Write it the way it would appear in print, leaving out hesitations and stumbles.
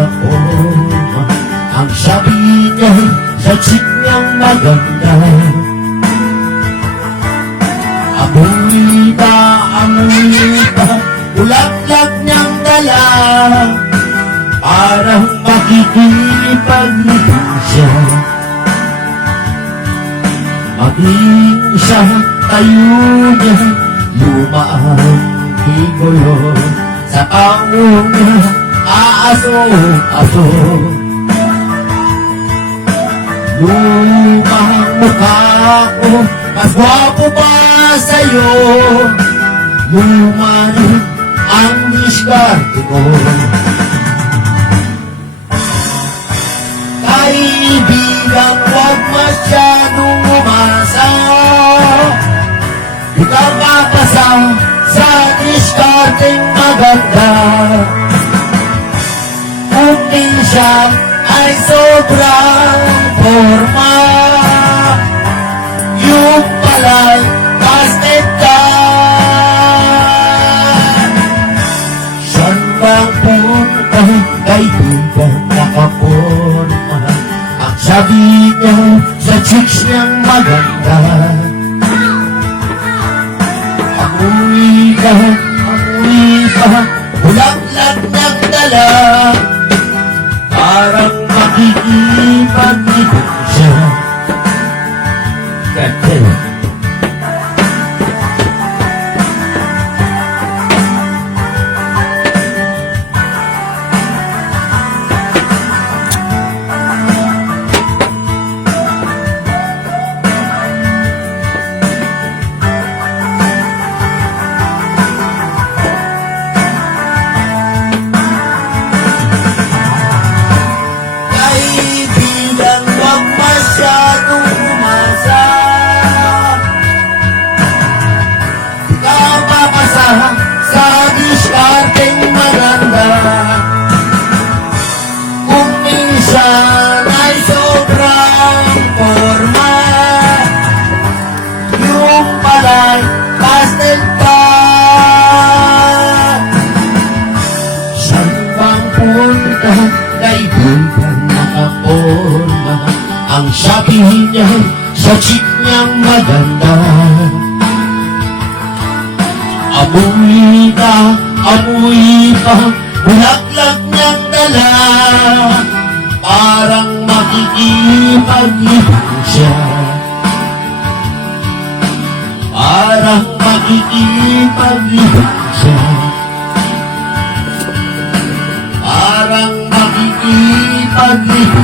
nakaporma. Ang sabi niya sa chick niyang maganda, amoy ba, bulaklak niyang dala, parang makikipag-ibig siya. Maging siya tayo niya, luma ang higulo, sa pangong niya, aaso-aso. Lumang mukha ko, mas gwapo pa sa'yo, luma rin ang diskarte ko. Kaibigan, huwag masyadong umasa, di ka mapasa sa diskarteng maganda. Kung minsan ay sobrang forma, yung pala'y basket ka. Saan bang punta, kaibigan, nakaporma? Ang sabi niya sa chicks niyang maganda, amoy ba, bulaklak ng dala, parang makikipag-ibig siya. Captain. Kaibigan, huwag masyadong umasa, di ka mapasa sa diskarteng maganda. Kung minsan ay sobrang forma, yung pala'y pastel ka. Saan bang punta, kaibigan, nakaporma? Ang sabi niya sa chick niyang maganda, amoy ba, bulaklak niyang dala, parang makikipag-ibig siya. Parang makikipag-ibig siya. Parang makikipag-ibig